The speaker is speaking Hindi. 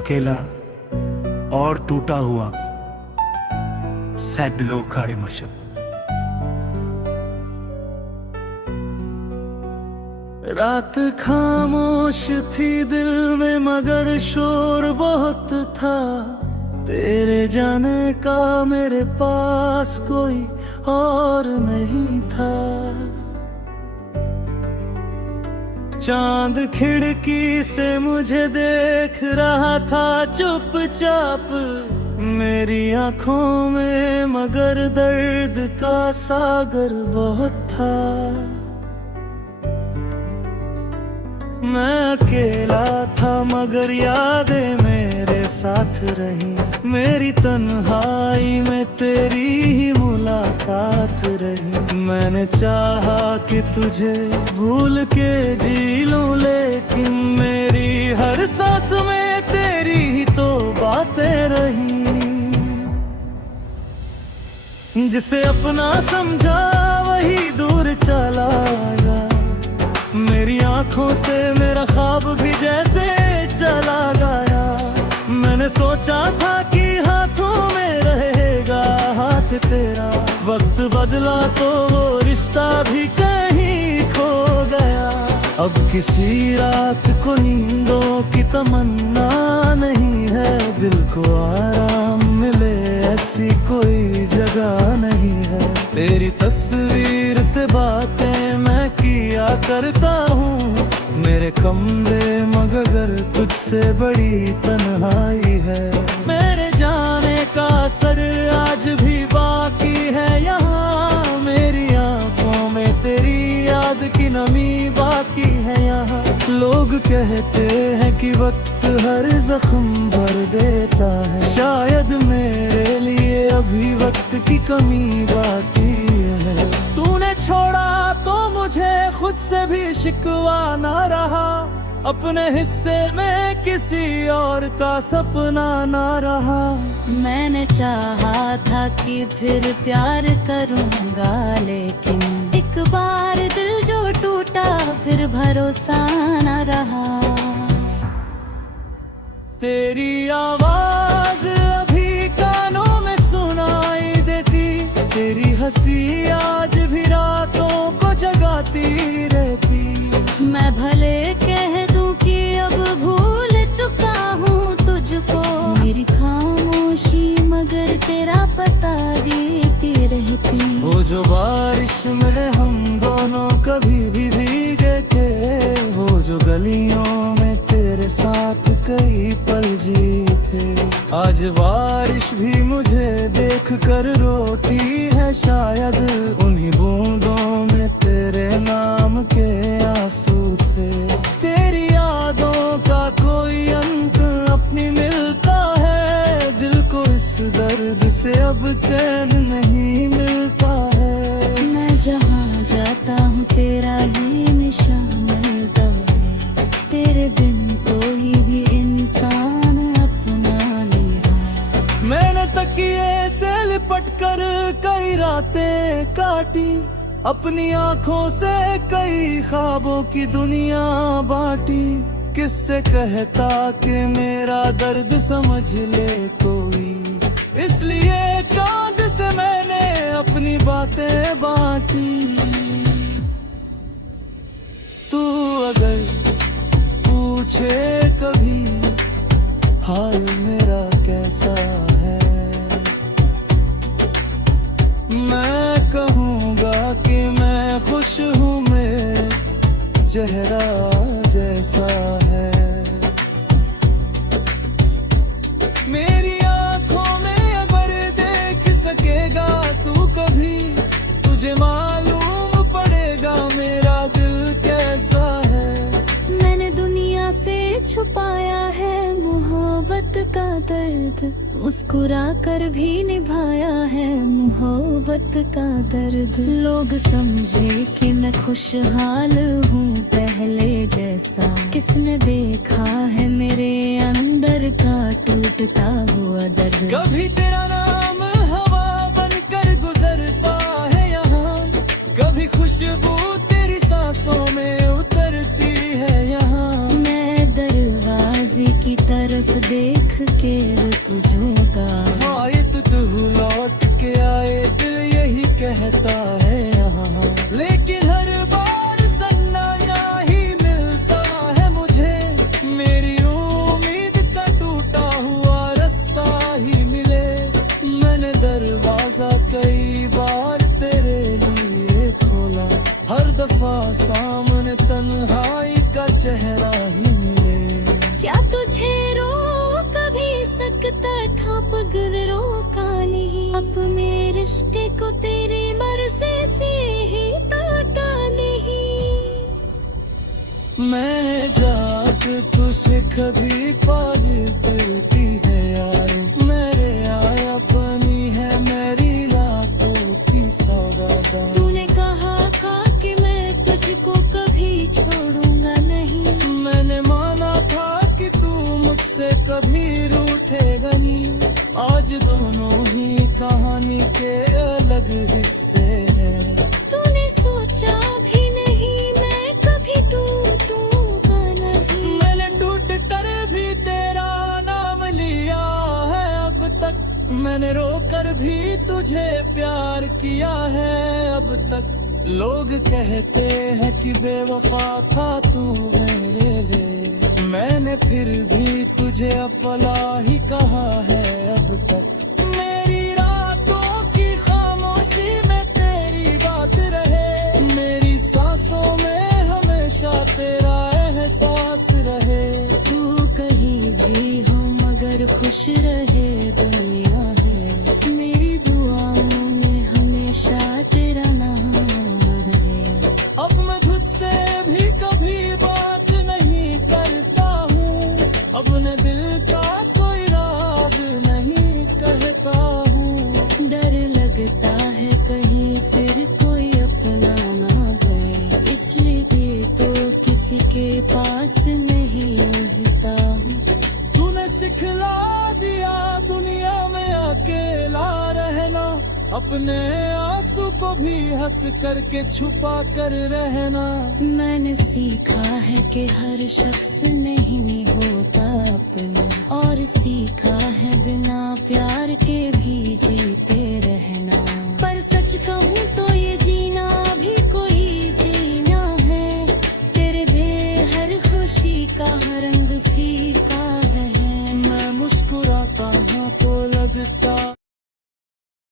अकेला और टूटा हुआ सैकड़ों खड़े मशक। रात खामोश थी दिल में मगर शोर बहुत था, तेरे जाने का मेरे पास कोई और नहीं था। चांद खिड़की से मुझे देख रहा था चुपचाप, मेरी आंखों में मगर दर्द का सागर बहुत था। मैं अकेला था मगर यादें मेरे साथ रही, मेरी तन्हाई में तेरी ही मुलाकात रही। मैंने चाहा कि तुझे भूल के जी लूं, लेकिन मेरी हर सांस में तेरी ही तो बातें रही। जिसे अपना समझा वही दूर चला गया, मेरी आंखों से मेरा ख्वाब भी जैसे चला गया। मैंने सोचा था कि हाथों में रहेगा हाथ तेरा, वक्त बदला तो वो रिश्ता भी कहीं खो गया। अब किसी रात को नींदों की तमन्ना नहीं है, दिल को आराम मिले ऐसी कोई जगह नहीं है। तेरी तस्वीर से बातें मैं किया करता हूँ, मेरे कमरे मगर तुझसे बड़ी तन्हाई है। मेरे जाने का असर आज भी बाकी है यहाँ, मेरी आंखों में तेरी याद की नमी बाकी है यहाँ। लोग कहते हैं कि वक्त हर जख्म भर देता है, शायद मेरे लिए अभी वक्त की कमी बाकी है। तूने छोड़ा तो मुझे खुद से भी शिकवा ना रहा, अपने हिस्से में किसी और का सपना ना रहा। मैंने चाहा था कि फिर प्यार करूंगा, लेकिन एक बार दिल जो टूटा फिर भरोसा ना रहा। तेरी आवाज अभी कानों में सुनाई देती, तेरी हंसी आज भी रातों को जगाती रहती। मैं भले कह दूं कि अब भूल चुका हूँ तुझको, मेरी खामोशी मगर तेरा पता देती रहती। वो जो बारिश में हम दोनों कभी भी भीगे थे, वो जो गलियों में तेरे साथ कई पल जी थे। आज बारिश भी मुझे देख कर रोती है, शायद उन्हीं बूंदों में तेरे नाम के आंसू थे। तेरी यादों का कोई अंत अपनी मिलता है, दिल को इस दर्द से अब चैन नहीं मिलता है। मैं जहाँ जाता हूँ तेरा ही निशान मिलता है, तेरे बिन कोई भी इंसान अपना नहीं है। मैंने तकिए से लिपट कर कई रातें काटी, अपनी आंखों से कई ख्वाबों की दुनिया बांटी। किससे कहता कि मेरा दर्द समझ ले कोई, इसलिए चांद से मैंने अपनी बातें बांटी। तू अगर पूछे कभी हाल मेरा कैसा है, मैं कहूँगा कि मैं खुश हूँ, मेरा चेहरा जैसा है। मेरी आंखों में अगर देख सकेगा तू कभी, तुझे मालूम पड़ेगा मेरा दिल कैसा है। मैंने दुनिया से छुपाया है मोहब्बत का दर्द, मुस्कुरा कर भी निभाया है मोहब्बत का दर्द। लोग समझे कि मैं खुशहाल हूँ पहले जैसा, किसने देखा है मेरे अंदर का टूटता हुआ दर्द। कभी तेरा नाम हवा बनकर गुजरता है यहाँ, कभी खुशबू तेरी सांसों में उतरती है यहाँ। मैं दरवाजे की तरफ देख अपने रिश्ते को तेरी मर्जी से ही ताता नहीं। मैंने जाग तुझसे कभी पागल करती है यार, मेरे आया बनी है मेरी रातों की सौगात। तूने कहा था कि मैं तुझको कभी छोड़ूंगा नहीं, मैंने माना था कि तू मुझसे कभी रूठेगा नहीं। आज दोनों ही कहानी के अलग हिस्से हैं। तूने सोचा भी नहीं मैं कभी टूटूंगा नहीं। मैंने टूट कर भी तेरा नाम लिया है अब तक, मैंने रोकर भी तुझे प्यार किया है अब तक। लोग कहते हैं कि बेवफा था तू मेरे लिए, मैंने फिर भी तुझे अपना ही कहा है अब तक। मेरी रातों की खामोशी में तेरी बात रहे, मेरी सांसों में हमेशा तेरा एहसास रहे। तू कहीं भी हो मगर खुश रहे दुनिया है, मेरी दुआओं में हमेशा तेरा नाम रहे। अब मैं तुझसे भी कभी बात नहीं करता हूँ, अपने दिल का कोई राज नहीं कहता हूँ। डर लगता है कहीं फिर कोई अपना ना बने, इसलिए भी तो किसी के पास नहीं रहता हूँ। तूने सिखला दिया दुनिया में अकेला रहना, अपने आंसू को भी हंस करके छुपा कर रहना। मैंने सीखा है कि हर शख्स नहीं होता अपना, और सीखा है बिना प्यार के भी